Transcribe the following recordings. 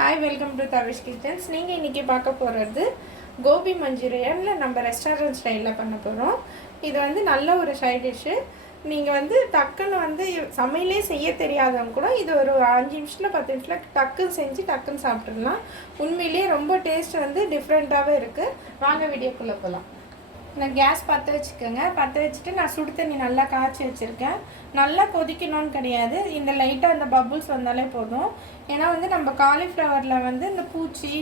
Hi, welcome to Tavish kitchens. நீங்கள் இன்றைக்கி பார்க்க போகிறது கோபி மஞ்சூரியனில் நம்ம ரெஸ்டாரண்ட் ஸ்டைலில் பண்ண போகிறோம். இது வந்து நல்ல ஒரு சைட் டிஷ்ஷு. நீங்கள் வந்து டக்குன்னு சமையலே செய்ய தெரியாதவங்க கூட இது ஒரு 5 நிமிஷத்தில் 10 நிமிஷத்தில் டக்குன்னு செஞ்சு டக்குன்னு சாப்பிட்றலாம். உண்மையிலேயே ரொம்ப டேஸ்ட் டிஃப்ரெண்ட்டாகவே இருக்குது. வாங்க வீடியோக்குள்ளே போகலாம். நான் கேஸ் பற்ற வச்சுக்கோங்க. பற்ற வச்சுட்டு நான் சுடு தண்ணி நல்லா காய்ச்சி வச்சுருக்கேன். நல்லா கொதிக்கணும்னு கிடையாது, இந்த லைட்டாக அந்த பபுள்ஸ் வந்தாலே போதும். ஏன்னா நம்ம காலிஃப்ளவரில் இந்த பூச்சி,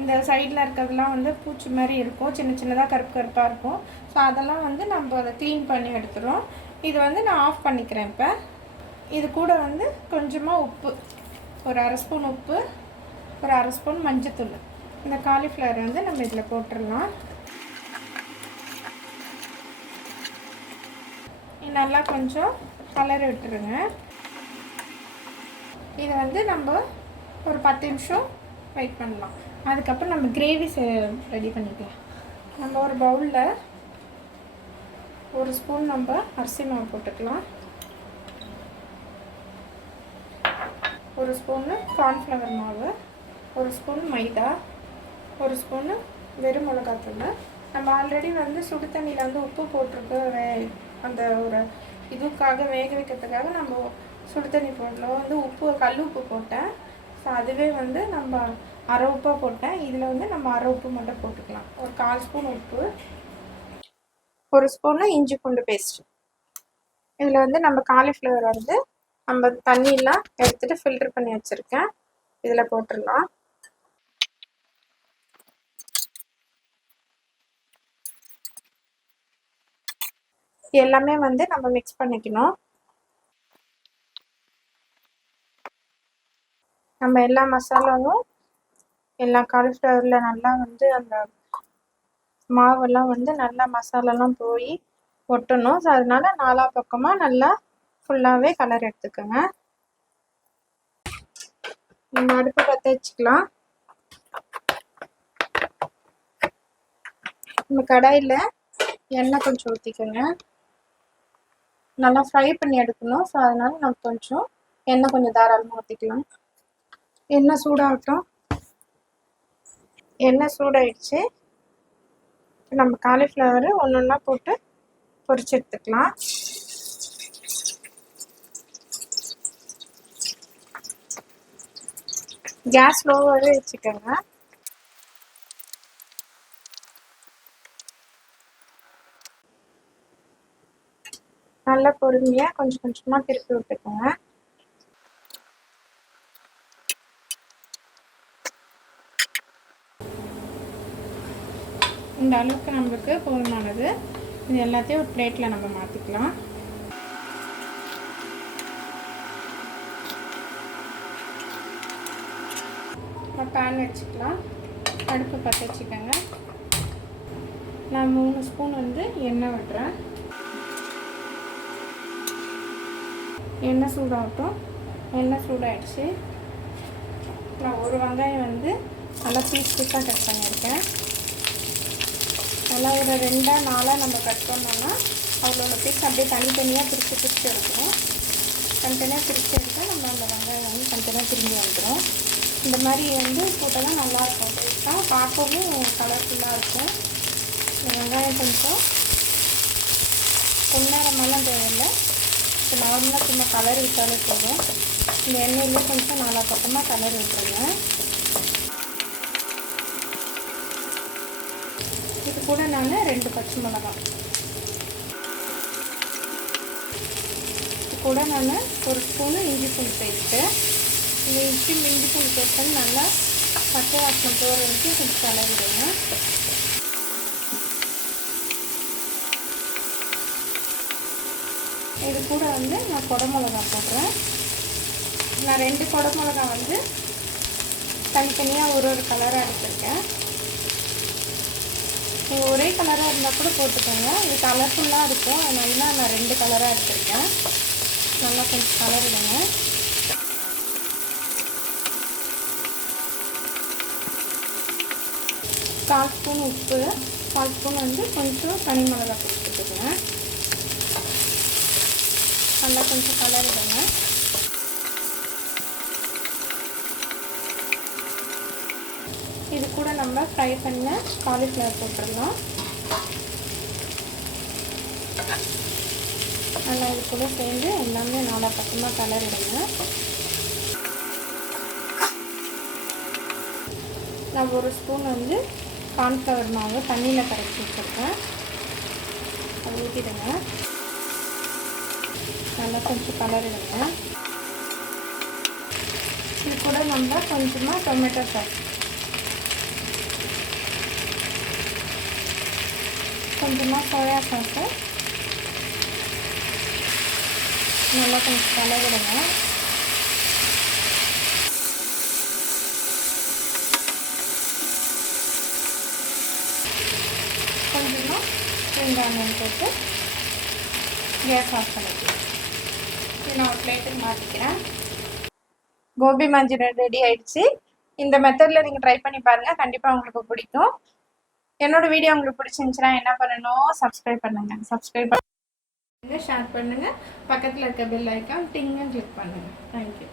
இந்த சைடில் இருக்கிறதுலாம் பூச்சி மாதிரி இருக்கும், சின்ன சின்னதாக கருப்பு கருப்பாக இருக்கும். ஸோ அதெல்லாம் நம்ம அதை க்ளீன் பண்ணி எடுத்துகிறோம். இது நான் ஆஃப் பண்ணிக்கிறேன். இப்போ இது கூட கொஞ்சமாக உப்பு, ஒரு அரை ஸ்பூன் உப்பு, ஒரு அரை ஸ்பூன் மஞ்சத்தூள். இந்த காலிஃப்ளவர் நம்ம இதில் போட்டுடலாம். நல்லா கொஞ்சம் கலர் விட்டுருங்க. இதை நம்ம ஒரு 10 நிமிஷம் வெயிட் பண்ணலாம். அதுக்கப்புறம் நம்ம கிரேவி ரெடி பண்ணிக்கலாம். நம்ம ஒரு பவுலில் ஒரு ஸ்பூன் நம்ம அரிசி மாவு போட்டுக்கலாம், ஒரு ஸ்பூனு கார்ன்ஃப்ளவர் மாவு, ஒரு ஸ்பூன் மைதா, ஒரு ஸ்பூனு வெறும் மிளகாத்தூள். நம்ம ஆல்ரெடி சுடு தண்ணியில் உப்பு போட்டிருக்கு. அந்த ஒரு இதுக்காக வேக வைக்கிறதுக்காக நம்ம சுடு தண்ணி போடல உப்பு, கல் உப்பு போட்டேன். ஸோ அதுவே நம்ம அரை உப்பாக போட்டேன். இதில் நம்ம அரை உப்பு மட்டும் போட்டுக்கலாம். ஒரு 1/4 ஸ்பூன் உப்பு, ஒரு ஸ்பூனு இஞ்சி பூண்டு பேஸ்ட். இதில் நம்ம காலிஃப்ளவர் நம்ம தண்ணியெலாம் எடுத்துகிட்டு ஃபில்டர் பண்ணி வச்சுருக்கேன். இதில் போட்டுடலாம். எல்லாமே நம்ம மிக்ஸ் பண்ணிக்கணும். நம்ம எல்லா மசாலாவும் எல்லா காலிஃப்ளவரில் நல்லா அந்த மாவெல்லாம் நல்லா மசாலாலாம் போய் ஒட்டணும். ஸோ அதனால நாலா பக்கமாக நல்லா ஃபுல்லாகவே கலர் எடுத்துக்கோங்க. நம்ம அடுப்பு பற்ற வச்சுக்கலாம். நம்ம கடாயில் எண்ணெய் கொஞ்சம் ஊற்றிக்கோங்க. நல்லா ஃப்ரை பண்ணி எடுக்கணும். ஸோ அதனால நம்ம கொஞ்சம் எண்ணெய் கொஞ்சம் தாராளமாக ஊற்றிக்கலாம். எண்ணெய் சூடாகட்டும். எண்ணெய் சூடாயிடுச்சு. நம்ம காலிஃப்ளவர் ஒன்று ஒன்றா போட்டு பொரிச்சு எடுத்துக்கலாம். கேஸ் லோவாகவே வச்சுக்கோங்க. நல்லா பொறுமையாக கொஞ்சம் கொஞ்சமாக திருப்பி விட்டுக்கோங்க. இந்த அளவுக்கு நம்மளுக்கு போதுமானது. இது எல்லாத்தையும் ஒரு பிளேட்டில் நம்ம மாற்றிக்கலாம். பேன் வச்சுக்கலாம். அடுப்பு பற்ற வச்சுக்கோங்க. நான் 3 ஸ்பூன் எண்ணெய் விடுறேன். எண்ணெய் சூடாகட்டும். எண்ணெய் சூடாகிடுச்சு. நான் ஒரு வெங்காயம் நல்லா பீஸ் பீஸாக கட் பண்ணியிருக்கேன். நல்லா ஒரு 2-4 நம்ம கட் பண்ணோம்னா அவ்வளோ பீஸ் அப்படியே தனித்தனியாக பிரித்து எடுக்கணும். தனித்தனியாக பிரித்து எடுத்தால் நம்ம அந்த வெங்காயம் தனித்தனியாக திரும்பி வந்துடும். இந்த மாதிரி போட்டால் தான் நல்லாயிருக்கும். டேஸ்ட்டாக பார்க்கவும் கலர்ஃபுல்லாக இருக்கும். இந்த வெங்காயம் கொஞ்சம் பொன்னேரமெல்லாம் தேவையில்லை. இப்போ நார்மலாக சும்மா கலர் விட்டாலே போதும். இந்த எண்ணெயிலே கொஞ்சம் நாலா பக்கமாக கலர் விட்டுருங்க. இது கூட நான் 2 பச்சை மிளகாய், இது கூட நான் ஒரு ஸ்பூனு இஞ்சி பூண்டு பேஸ்ட்டு. இந்த இஞ்சி பூண்டு பேஸ்ட்டு நல்லா பச்சை வாசனை போகிற வரைக்கும் கொஞ்சம் கலரிடுங்க. இது கூட நான் குடமிளகா போடுறேன். நான் 2 குடமிளகா தனித்தனியாக ஒரு கலராக எடுத்துருக்கேன். நீங்கள் ஒரே கலராக இருந்தால் கூட போட்டுக்கோங்க. இது கலர்ஃபுல்லாக இருக்கும். அதனால நான் 2 கலராக எடுத்துருக்கேன். நல்லா கொஞ்சம் கலரிடுங்க. கால் ஸ்பூன் உப்பு, 1/4 ஸ்பூன் கொஞ்சம் தனி மிளகா போட்டுக்கோங்க. நல்லா கொஞ்சம் கலரிடுங்க. இது கூட நம்ம ஃப்ரை பண்ண காலிஃப்ளவர் போட்டுடலாம். நல்லா இது கூட சேர்ந்து எல்லாமே நாலா பக்கமாக கலரிடுங்க. நான் ஒரு ஸ்பூன் வந்து கார்ன்ஃப்ளவர் மாவு தண்ணியில் கரைச்சி வச்சுருக்கேன், அதை ஊற்றிடுங்க. நல்லா கொஞ்சம் கலரிடுங்க. இது கூட நம்ம கொஞ்சமாக டொமேட்டோ சாஸ், கொஞ்சமாக சோயா சாஸு நல்லா கொஞ்சம் கலரிடுங்க. கொஞ்சமாக வெங்காயம் போட்டு கேஸ் ஆஃப் பண்ணிக்கலாம். இது நான் ஒரு பிளேட்டுக்கு மாற்றிக்கிறேன். கோபி மஞ்சூரியன் ரெடி ஆயிடுச்சு. இந்த மெத்தடில் நீங்கள் ட்ரை பண்ணி பாருங்கள், கண்டிப்பாக உங்களுக்கு பிடிக்கும். என்னோட வீடியோ உங்களுக்கு பிடிச்சிருந்துச்சுன்னா என்ன பண்ணணும், சப்ஸ்கிரைப் பண்ணுங்கள். சப்ஸ்கிரைப் பண்ணுங்கள், ஷேர் பண்ணுங்கள், பக்கத்தில் இருக்க பெல் ஐக்கான் டிங்னு கிளிக் பண்ணுங்கள். தேங்க்யூ.